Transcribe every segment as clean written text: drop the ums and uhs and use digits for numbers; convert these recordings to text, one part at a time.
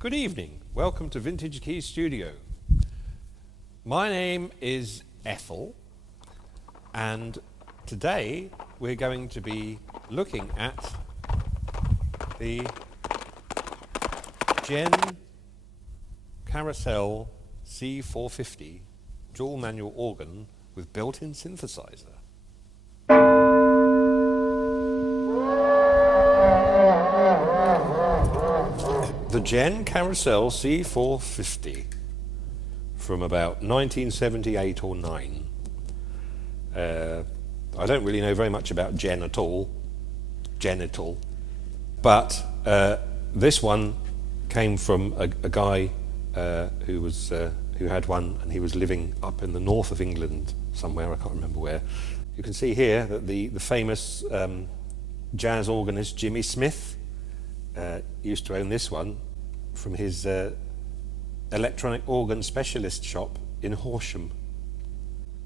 Good evening, welcome to Vintage Keys Studio. My name is Ethel, and today we're going to be looking at the Jen Carousel C-450 dual manual organ with built-in synthesizer. The Jen Carousel C-450 from about 1978 or 9. I don't really know very much about genital, but this one came from a guy who had one, and he was living up in the north of England somewhere, I can't remember where. You can see here that the famous jazz organist Jimmy Smith used to own this one from his electronic organ specialist shop in Horsham.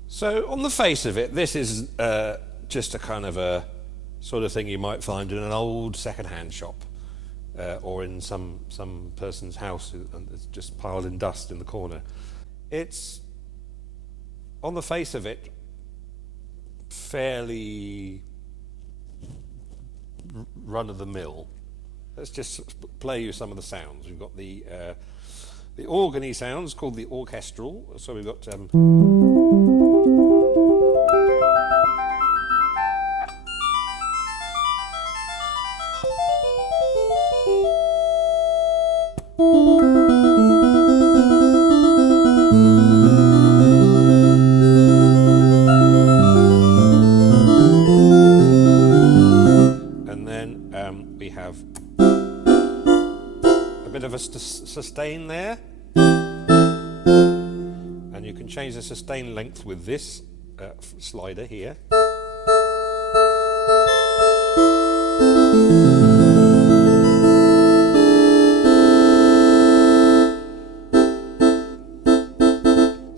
So on the face of it, this is just a kind of a sort of thing you might find in an old second-hand shop or in some person's house, and it's just piled in dust in the corner. It's, on the face of it, fairly run-of-the-mill. Let's just play you some of the sounds. We've got the organy sounds called the orchestral. So we've got and then we have a bit of a sustain there, and you can change the sustain length with this slider here. So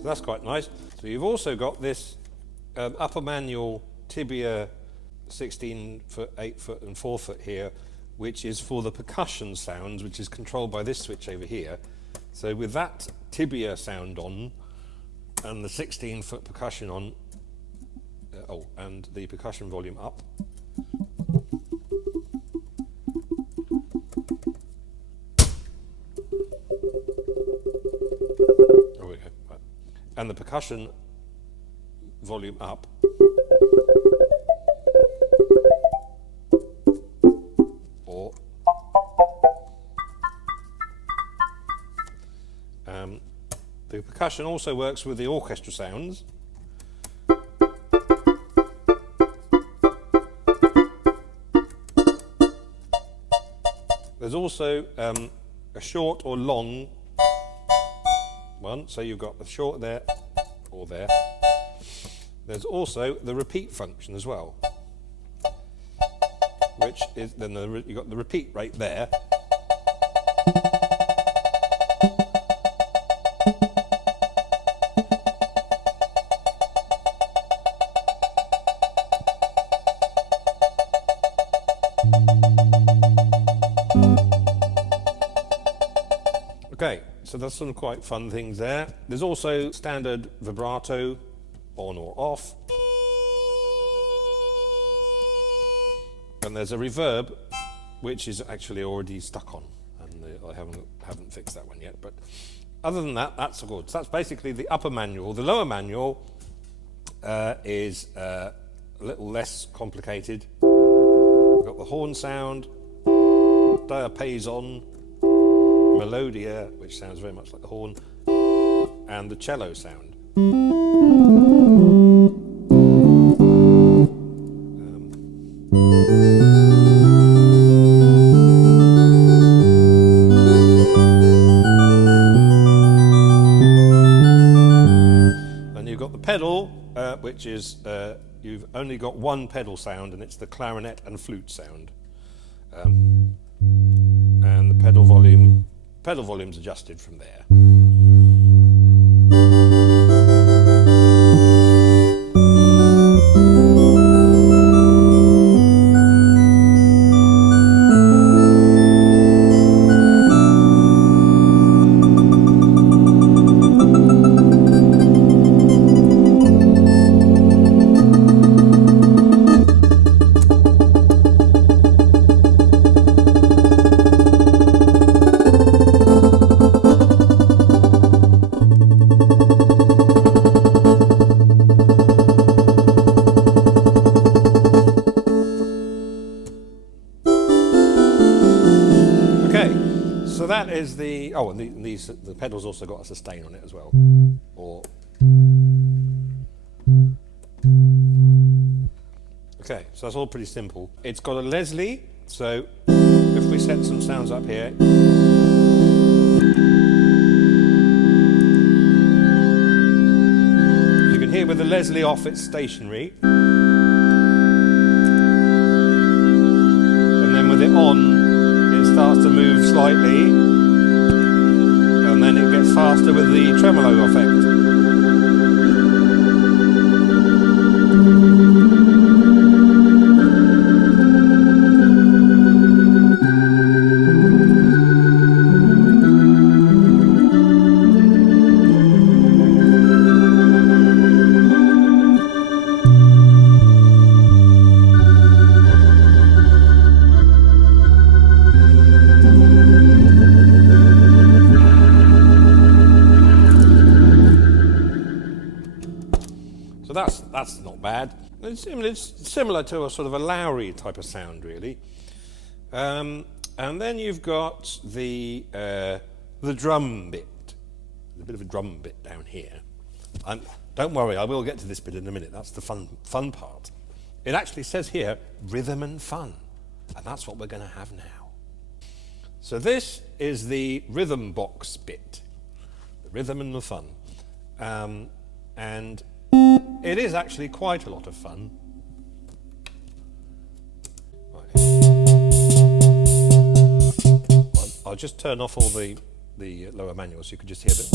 that's quite nice. So you've also got this upper manual tibia 16-foot, 8-foot and 4-foot here, which is for the percussion sounds, which is controlled by this switch over here. So with that tibia sound on, and the 16-foot percussion on, and the percussion volume up, there we go, right. And the percussion volume up, the percussion also works with the orchestra sounds. There's also a short or long one, so you've got the short there or there. There's also the repeat function as well, which is then you've got the repeat right there. Okay, so there's some quite fun things there. There's also standard vibrato, on or off. And there's a reverb, which is actually already stuck on, and I haven't fixed that one yet. But other than that, that's good. So that's basically the upper manual. The lower manual is a little less complicated. We've got the horn sound, diapason, melodia, which sounds very much like the horn, and the cello sound. And you've got the pedal, which is you've only got one pedal sound, and it's the clarinet and flute sound. And the pedal volume's adjusted from there. that is the, oh, and the pedal's also got a sustain on it as well. Or, okay, so that's all pretty simple. It's got a Leslie, so if we set some sounds up here, you can hear with the Leslie off, it's stationary. And then with it on, it starts to move slightly, and then it gets faster with the tremolo effect. So that's not bad. It's similar to a sort of a Lowry type of sound, really. And then you've got the drum bit. There's a bit of a drum bit down here. And don't worry, I will get to this bit in a minute. That's the fun part. It actually says here, rhythm and fun. And that's what we're going to have now. So this is the rhythm box bit. The rhythm and the fun. And it is actually quite a lot of fun. Right. I'll just turn off all the lower manuals so you can just hear it.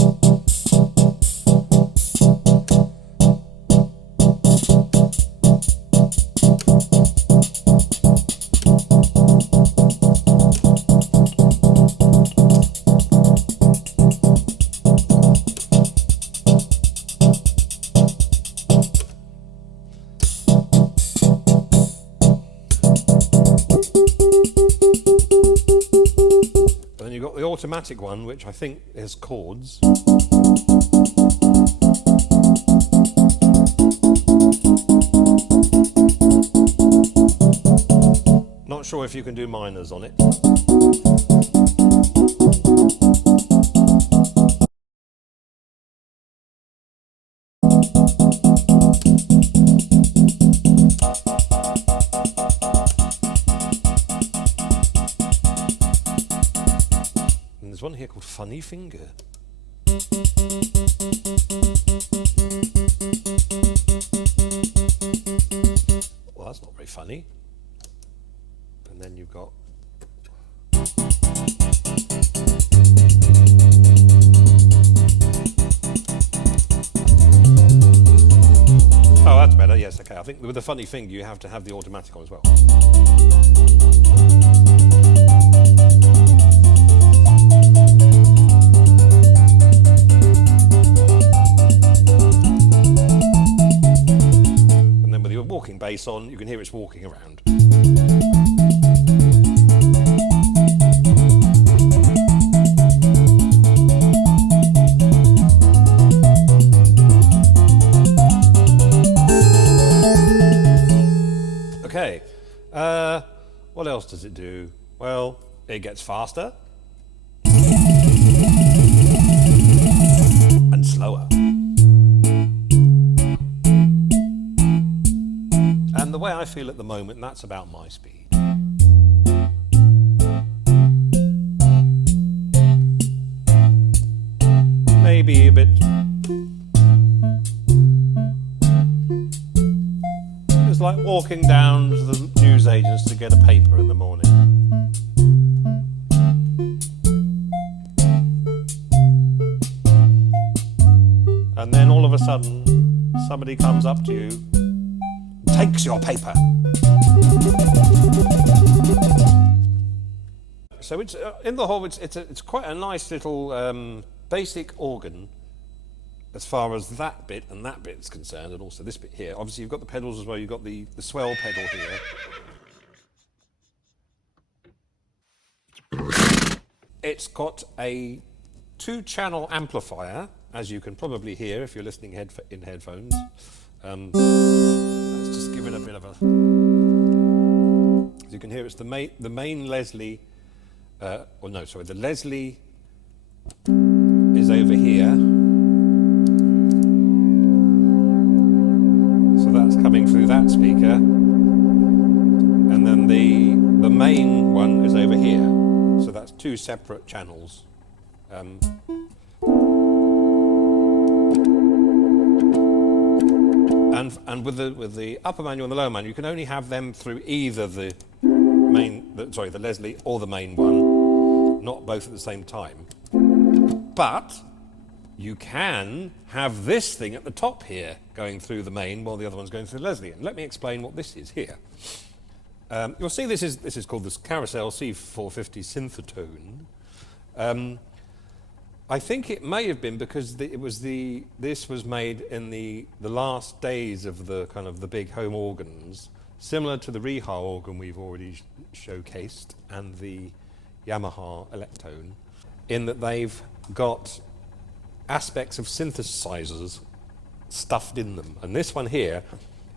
You've got the automatic one, which I think is chords. Not sure if you can do minors on it. There's one here called Funny Finger. Well, that's not very funny. And then you've got... Oh, that's better. Yes, okay. I think with the Funny Finger, you have to have the automatic on as well. Walking bass on, you can hear it's walking around. Okay, what else does it do? Well, it gets faster and slower. And the way I feel at the moment, that's about my speed. Maybe a bit. It's like walking down to the newsagents to get a paper in the morning. And then all of a sudden, somebody comes up to you, takes your paper. So it's in the whole, it's quite a nice little basic organ as far as that bit and that bit's concerned, and also this bit here. Obviously, you've got the pedals as well. You've got the swell pedal here. It's got a 2-channel amplifier, as you can probably hear if you're listening in headphones. Let's just give it a bit of a... As you can hear, it's the main Leslie or no, sorry, the Leslie is over here. So that's coming through that speaker. And then the main one is over here. So that's two separate channels. And with the upper manual and the lower manual, you can only have them through either the Leslie or the main one, not both at the same time. But you can have this thing at the top here going through the main while the other one's going through the Leslie. And let me explain what this is here. You'll see this is called the Carousel C-450 Synthetone. I think it may have been because this was made in the last days of the kind of the big home organs, similar to the Reha organ we've already showcased and the Yamaha Electone, in that they've got aspects of synthesizers stuffed in them. And this one here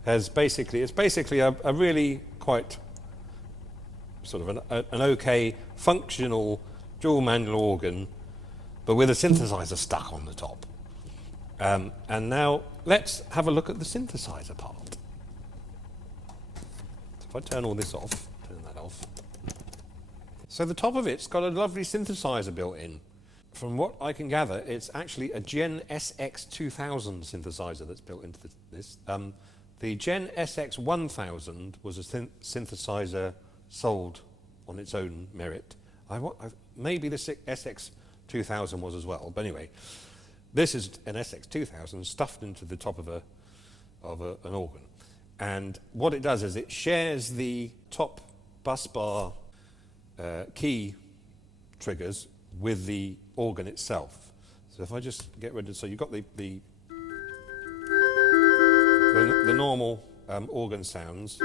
has basically a really quite sort of an okay functional dual manual organ, but with a synthesizer stuck on the top. And now let's have a look at the synthesizer part. So if I turn all this off, turn that off. So the top of it's got a lovely synthesizer built in. From what I can gather, it's actually a Jen CX-2000 synthesizer that's built into this. The Jen CX-1000 was a synthesizer sold on its own merit. Maybe the SX-2000 was as well, but anyway, this is an SX-2000 stuffed into the top of an organ. And what it does is it shares the top bus bar key triggers with the organ itself. So if I just get rid of, so you've got the normal organ sounds.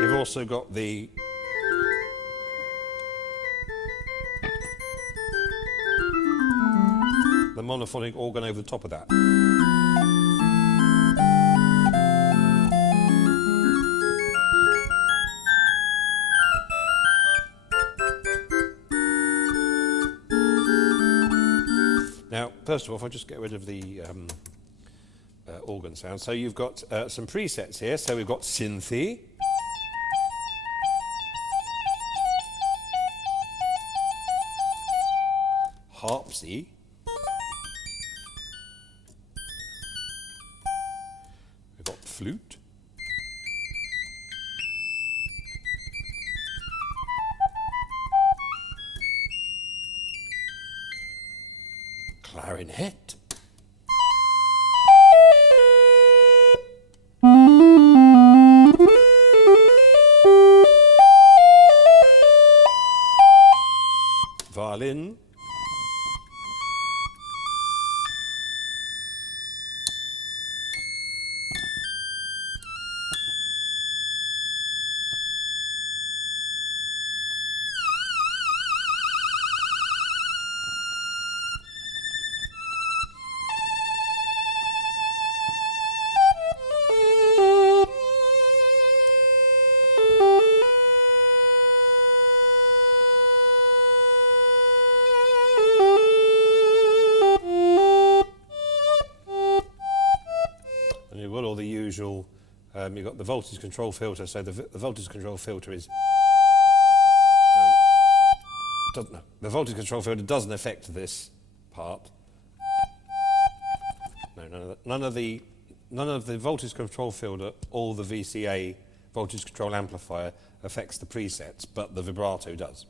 You've also got the monophonic organ over the top of that. Now, first of all, if I just get rid of the organ sound. So you've got some presets here. So we've got Synthy. Harpsy. We've got flute. Clarinet. Violin. You've got the voltage control filter, so the voltage control filter is the voltage control filter doesn't affect this part. No, none of the voltage control filter or the VCA voltage control amplifier affects the presets, but the vibrato does.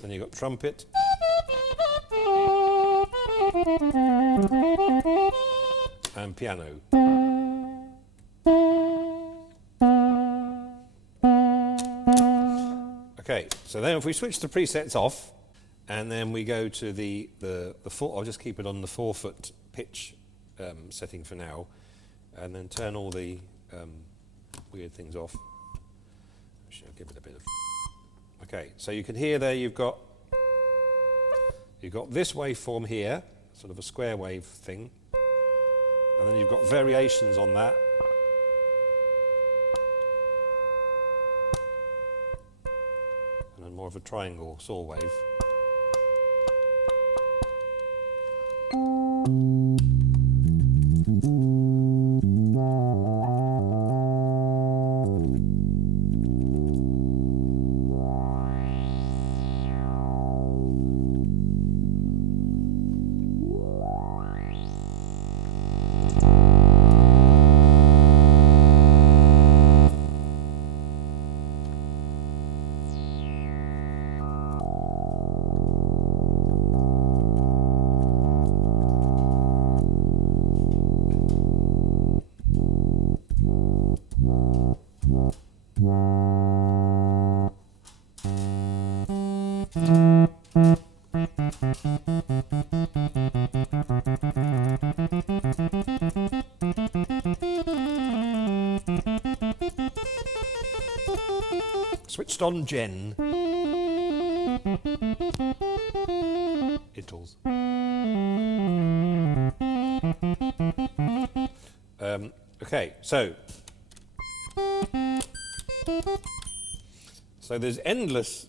Then you've got trumpet. And piano. Okay, so then if we switch the presets off, and then we go to the four, I'll just keep it on the 4-foot pitch setting for now, and then turn all the weird things off. Actually, I'll give it a bit of. Okay, so you can hear there you've got this waveform here, sort of a square wave thing. And then you've got variations on that. And then more of a triangle saw wave. Switched on Jen. Ittles. Okay, so there's endless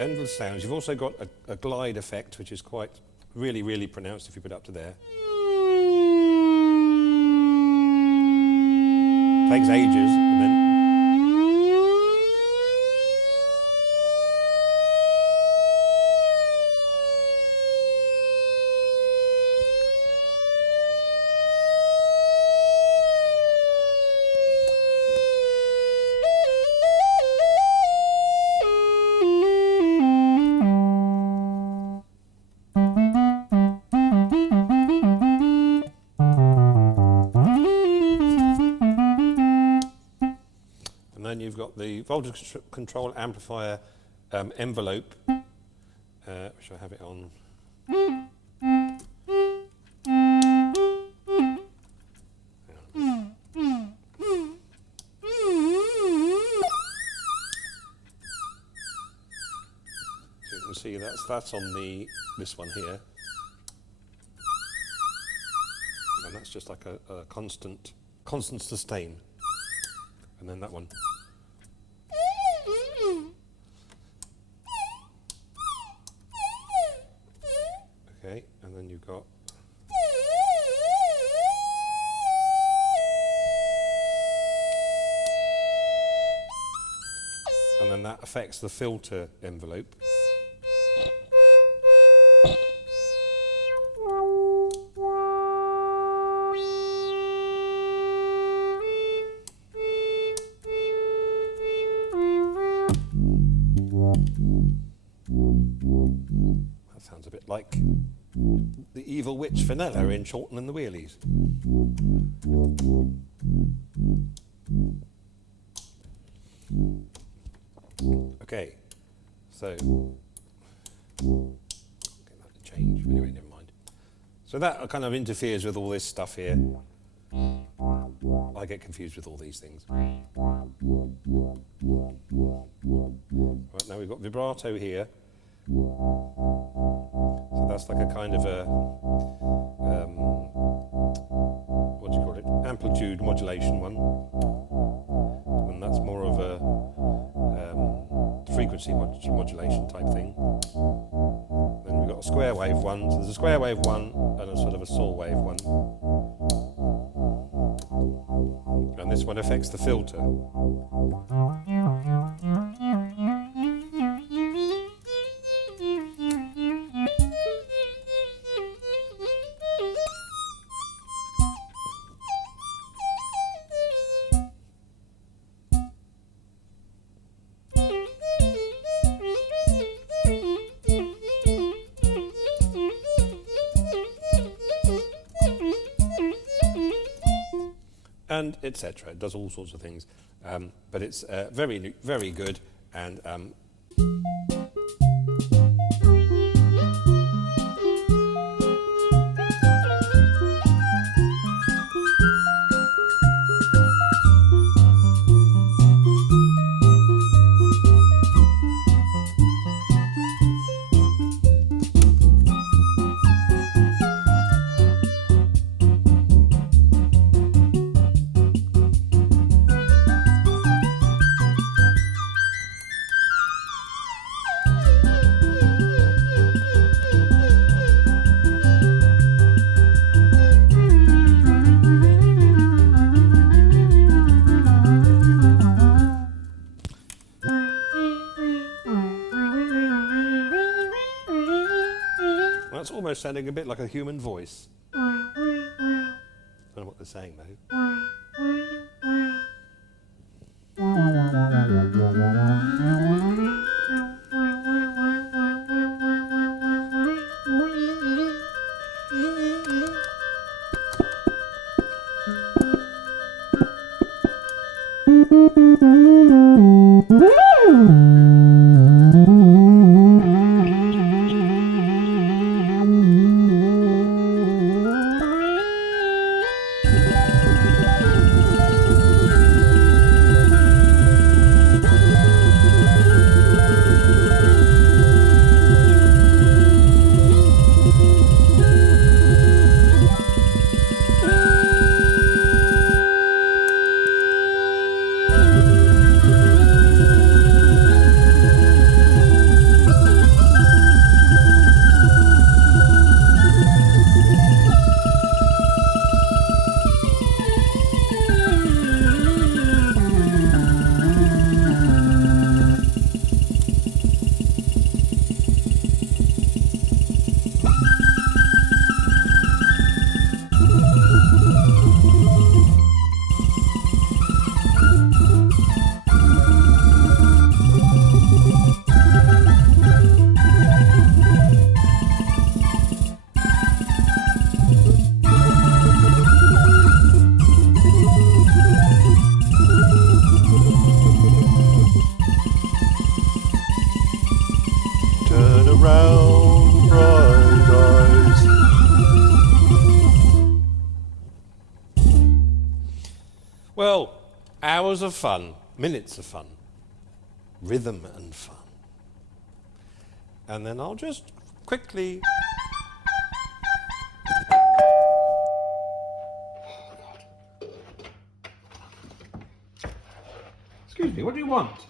endless sounds. You've also got a glide effect, which is quite really, really pronounced if you put it up to there. Takes ages, and then you've got the voltage control amplifier envelope, which I have it on. So you can see that's on this one here, and that's just like a constant sustain, and then that one. Okay, and then you've got and then that affects the filter envelope. That sounds a bit like the evil witch Fenella in Chorlton and the Wheelies. Okay, so get that to change. Anyway, never mind. So that kind of interferes with all this stuff here. I get confused with all these things. Right, now we've got vibrato here. So that's like a kind of a, what do you call it, amplitude modulation one. And that's more of a frequency modulation type thing. Then we've got a square wave one. So there's a square wave one and a sort of a saw wave one. And this one affects the filter. And etc. It does all sorts of things, but it's very, very good. And almost sounding a bit like a human voice. I don't know what they're saying though. Well, hours of fun, minutes of fun, rhythm and fun. And then I'll just quickly... Excuse me, what do you want?